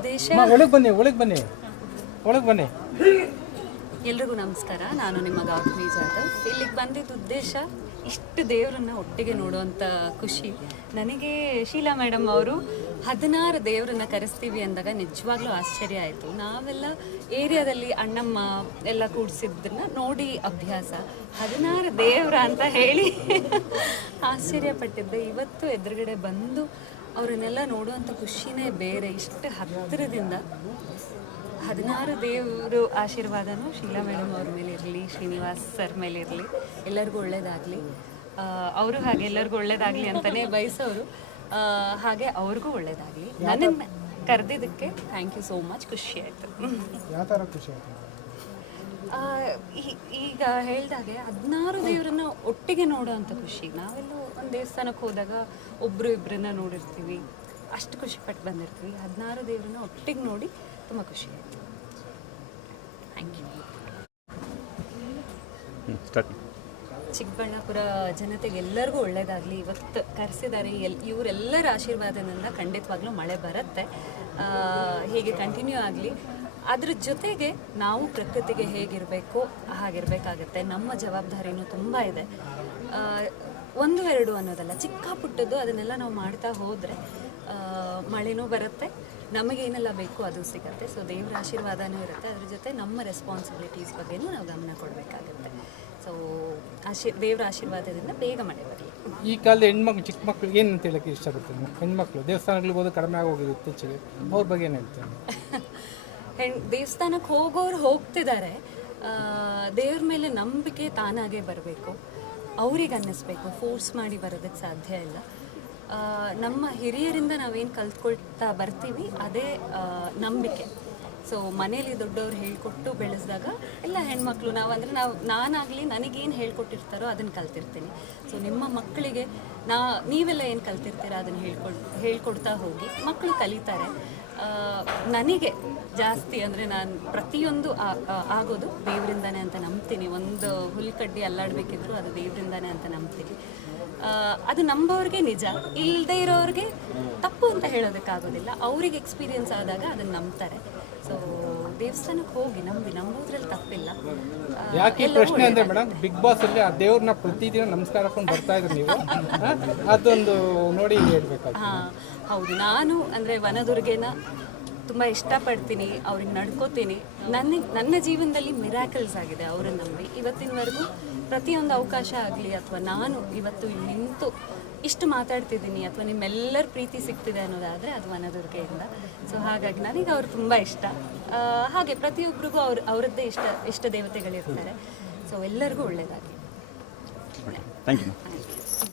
ಉದ್ದೇಶ ಒಳಗೆ ಬನ್ನಿ. ಎಲ್ರಿಗೂ ನಮಸ್ಕಾರ. ನಾನು ನಿಮ್ಮ ಗೌತಮಿ ಜಾಧವ್. ಇಲ್ಲಿಗೆ ಬಂದಿದ್ದ ಉದ್ದೇಶ ಇಷ್ಟು ದೇವರನ್ನ ಒಟ್ಟಿಗೆ ನೋಡುವಂಥ ಖುಷಿ ನನಗೆ. ಶೀಲಾ ಮೇಡಮ್ ಅವರು 16 ದೇವರನ್ನ ಕರೆಸ್ತೀವಿ ಅಂದಾಗ ನಿಜವಾಗ್ಲೂ ಆಶ್ಚರ್ಯ ಆಯಿತು. ನಾವೆಲ್ಲ ಏರಿಯಾದಲ್ಲಿ ಅಣ್ಣಮ್ಮ ಎಲ್ಲ ಕೂಡಿಸಿದ್ದನ್ನ ನೋಡಿ ಅಭ್ಯಾಸ, 16 ದೇವರ ಅಂತ ಹೇಳಿ ಆಶ್ಚರ್ಯಪಟ್ಟಿದ್ದೆ. ಇವತ್ತು ಎದುರುಗಡೆ ಬಂದು ಅವರನ್ನೆಲ್ಲ ನೋಡುವಂಥ ಖುಷಿನೇ ಬೇರೆ. ಇಷ್ಟು ಹತ್ತಿರದಿಂದ 16 ದೇವರು ಆಶೀರ್ವಾದನೂ ಶೀಲಾ ಮೇಡಮ್ ಅವ್ರ ಮೇಲೆ ಇರಲಿ, ಶ್ರೀನಿವಾಸ್ ಸರ್ ಮೇಲೆ ಇರಲಿ, ಎಲ್ಲರಿಗೂ ಒಳ್ಳೇದಾಗಲಿ. ಅವರು ಹಾಗೆ ಎಲ್ಲರಿಗೂ ಒಳ್ಳೇದಾಗಲಿ ಅಂತಲೇ ಬಯಸೋರು, ಹಾಗೆ ಅವ್ರಿಗೂ ಒಳ್ಳೇದಾಗಲಿ. ನನ್ನನ್ನು ಕರೆದಿದ್ದಕ್ಕೆ ಥ್ಯಾಂಕ್ ಯು ಸೋ ಮಚ್. ಖುಷಿ ಆಯಿತು. ಯಾವ ಥರ ಖುಷಿ ಆಯಿತು? ಈಗ ಹೇಳ್ದಾಗೆ 16 ದೇವರನ್ನ ಒಟ್ಟಿಗೆ ನೋಡೋವಂಥ ಖುಷಿ. ನಾವೆಲ್ಲೋ ಒಂದು ದೇವಸ್ಥಾನಕ್ಕೆ ಹೋದಾಗ ಒಬ್ಬರು ಇಬ್ಬರನ್ನ ನೋಡಿರ್ತೀವಿ, ಅಷ್ಟು ಖುಷಿಪಟ್ಟು ಬಂದಿರ್ತೀವಿ. 16 ದೇವರನ್ನ ಒಟ್ಟಿಗೆ ನೋಡಿ ತುಂಬ ಖುಷಿ ಆಯಿತು. Thank you. ಚಿಕ್ಕಬಳ್ಳಾಪುರ ಜನತೆಗೆ ಎಲ್ಲರಿಗೂ ಒಳ್ಳೆಯದಾಗಲಿ. ಇವತ್ತು ಕರೆಸಿದ್ದಾರೆ, ಇವರೆಲ್ಲರ ಆಶೀರ್ವಾದದಿಂದ ಖಂಡಿತವಾಗ್ಲೂ ಮಳೆ ಬರುತ್ತೆ, ಹೀಗೆ ಕಂಟಿನ್ಯೂ ಆಗಲಿ. ಅದ್ರ ಜೊತೆಗೆ ನಾವು ಪ್ರಕೃತಿಗೆ ಹೇಗಿರಬೇಕೋ ಹಾಗಿರಬೇಕಾಗತ್ತೆ. ನಮ್ಮ ಜವಾಬ್ದಾರಿನೂ ತುಂಬ ಇದೆ. 1-2 ಅನ್ನೋದಲ್ಲ, ಚಿಕ್ಕ ಪುಟ್ಟದ್ದು ಅದನ್ನೆಲ್ಲ ನಾವು ಮಾಡ್ತಾ ಹೋದರೆ ಮಳೆನೂ ಬರುತ್ತೆ, ನಮಗೇನೆಲ್ಲ ಬೇಕೋ ಅದು ಸಿಗುತ್ತೆ. ಸೊ ದೇವರ ಆಶೀರ್ವಾದನೂ ಇರುತ್ತೆ, ಅದ್ರ ಜೊತೆ ನಮ್ಮ ರೆಸ್ಪಾನ್ಸಿಬಿಲಿಟೀಸ್ ಬಗ್ಗೆನೂ ನಾವು ಗಮನ ಕೊಡಬೇಕಾಗುತ್ತೆ. ಸೊ ದೇವರ ಆಶೀರ್ವಾದದಿಂದ ಬೇಗ ಮಳೆ ಬರಲಿ. ಈ ಕಾಲದ ಹೆಣ್ಮಕ್ಳು, ಚಿಕ್ಕ ಮಕ್ಳಿಗೆ ಏನು ಅಂತ ಹೇಳಕ್ಕೆ ಇಷ್ಟಪಡ್ತೀನಿ? ಹೆಣ್ಮಕ್ಳು ದೇವಸ್ಥಾನಗಳಿಗೆ ಹೋಗೋದು ಕಡಿಮೆ ಆಗೋಗಿದೆ ಇತ್ತೀಚೆಗೆ, ಅವ್ರ ಬಗ್ಗೆ ಏನು ಹೇಳ್ತೀನಿ? ದೇವಸ್ಥಾನಕ್ಕೆ ಹೋಗೋರು ಹೋಗ್ತಿದ್ದಾರೆ, ದೇವ್ರ ಮೇಲೆ ನಂಬಿಕೆ ತಾನಾಗೇ ಬರಬೇಕು, ಅವ್ರಿಗೆ ಅನ್ನಿಸ್ಬೇಕು, ಫೋರ್ಸ್ ಮಾಡಿ ಬರೋದಕ್ಕೆ ಸಾಧ್ಯ ಇಲ್ಲ. ನಮ್ಮ ಹಿರಿಯರಿಂದ ನಾವೇನು ಕಲ್ತ್ಕೊಳ್ತಾ ಬರ್ತೀವಿ ಅದೇ ನಂಬಿಕೆ. ಸೊ ಮನೇಲಿ ದೊಡ್ಡವ್ರು ಹೇಳ್ಕೊಟ್ಟು ಬೆಳೆಸಿದಾಗ ಎಲ್ಲ ಹೆಣ್ಮಕ್ಳು ನಾನಾಗಲಿ ನನಗೇನು ಹೇಳ್ಕೊಟ್ಟಿರ್ತಾರೋ ಅದನ್ನು ಕಲ್ತಿರ್ತೀನಿ. ಸೊ ನಿಮ್ಮ ಮಕ್ಕಳಿಗೆ ನೀವೆಲ್ಲ ಏನು ಕಲ್ತಿರ್ತೀರ ಅದನ್ನು ಹೇಳ್ಕೊಡ್ತಾ ಹೋಗಿ ಮಕ್ಕಳು ಕಲಿತಾರೆ. ನನಗೆ ಜಾಸ್ತಿ ಅಂದರೆ ನಾನು ಪ್ರತಿಯೊಂದು ಆಗೋದು ದೇವರಿಂದಾನೆ ಅಂತ ನಂಬ್ತೀನಿ. ಒಂದು ಹುಲ್ಕಡ್ಡಿ ಅಲ್ಲಾಡಬೇಕಿದ್ರು ಅದು ದೇವರಿಂದಾನೆ ಅಂತ ನಂಬ್ತೀನಿ. ಅದು ನಂಬೋರಿಗೆ ನಿಜ, ಇಲ್ಲದೆ ಇರೋರಿಗೆ ತಪ್ಪು ಅಂತ ಹೇಳೋದಕ್ಕಾಗೋದಿಲ್ಲ. ಅವ್ರಿಗೆ ಎಕ್ಸ್ಪೀರಿಯನ್ಸ್ ಆದಾಗ ಅದನ್ನು ನಂಬ್ತಾರೆ. ಸೊ ದೇವಸ್ಥಾನಕ್ಕೆ ಹೋಗಿ ನಂಬೋದ್ರಲ್ಲಿ ತಪ್ಪಿಲ್ಲ. ಯಾಕೆ ಪ್ರಶ್ನೆ ಅಂದರೆ ಮೇಡಮ್, ಬಿಗ್ ಬಾಸ್ ಅಲ್ಲಿ ಆ ದೇವ್ರನ್ನ ಪ್ರತಿದಿನ ನಮಸ್ಕಾರ ಹಾಕೊಂಡು ಬರ್ತಾ ಇದ್ರು ನೀವು, ಅದೊಂದು ನೋಡಿ ಹೇಳ್ಬೇಕು. ಹೌದು, ನಾನು ಅಂದರೆ ವನದುರ್ಗೆನ ತುಂಬ ಇಷ್ಟಪಡ್ತೀನಿ, ಅವ್ರಿಗೆ ನಡ್ಕೋತೀನಿ. ನನ್ನ ಜೀವನದಲ್ಲಿ ಮಿರಾಕಲ್ಸ್ ಆಗಿದೆ ಅವರನ್ನು ನಂಬಿ. ಇವತ್ತಿನವರೆಗೂ ಪ್ರತಿಯೊಂದು ಅವಕಾಶ ಆಗಲಿ ಅಥವಾ ನಾನು ಇವತ್ತು ಇಲ್ಲಿ ನಿಂತು ಇಷ್ಟು ಮಾತಾಡ್ತಿದ್ದೀನಿ ಅಥವಾ ನಿಮ್ಮೆಲ್ಲರ ಪ್ರೀತಿ ಸಿಗ್ತಿದೆ ಅನ್ನೋದಾದರೆ ಅದು ವನದುರ್ಗೆಯಿಂದ. ಸೊ ಹಾಗಾಗಿ ನನಗೆ ಅವ್ರು ತುಂಬ ಇಷ್ಟ. ಹಾಗೆ ಪ್ರತಿಯೊಬ್ಬರಿಗೂ ಅವರದ್ದೇ ಇಷ್ಟ ದೇವತೆಗಳಿರ್ತಾರೆ. ಸೊ ಎಲ್ಲರಿಗೂ ಒಳ್ಳೆಯದಾಗಲಿ. Thank you.